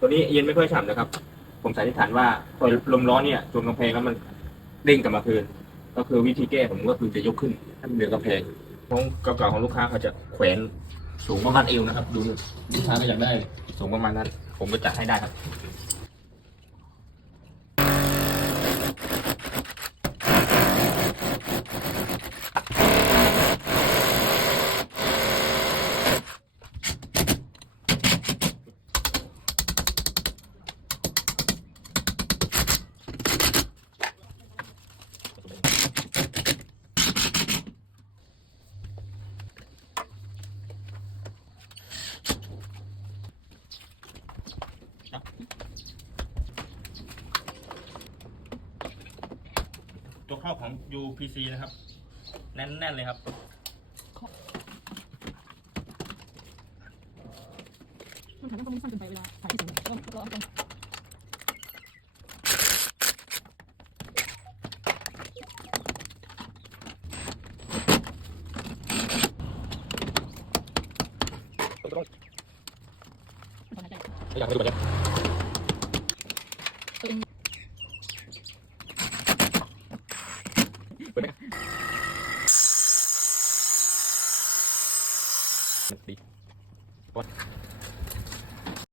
ตัวนี้เย็นไม่ค่อยฉ่ำนะครับผมสันนิษฐานว่าพอลมร้อนเนี่ยจนกำแพงแล้วมันเด้งกลับมาคืนก็คือวิธีแก้ผมก็คือจะยกขึ้นให้มันเหนือกำแพงของเก่าๆของลูกค้าเขาจะแขวนสูงประมาณเอวนะครับดูลูกค้าก็อยากได้สูงประมาณนั้นผมก็จัดให้ได้ครับตัวครอบของ UPC นะครับแน่นๆเลยครับมันถ่ายต้องสั้นเกินไปเวลาถ่ายที่สูงเราต้องอยากไปดูแบบนี้เปิดไหมดี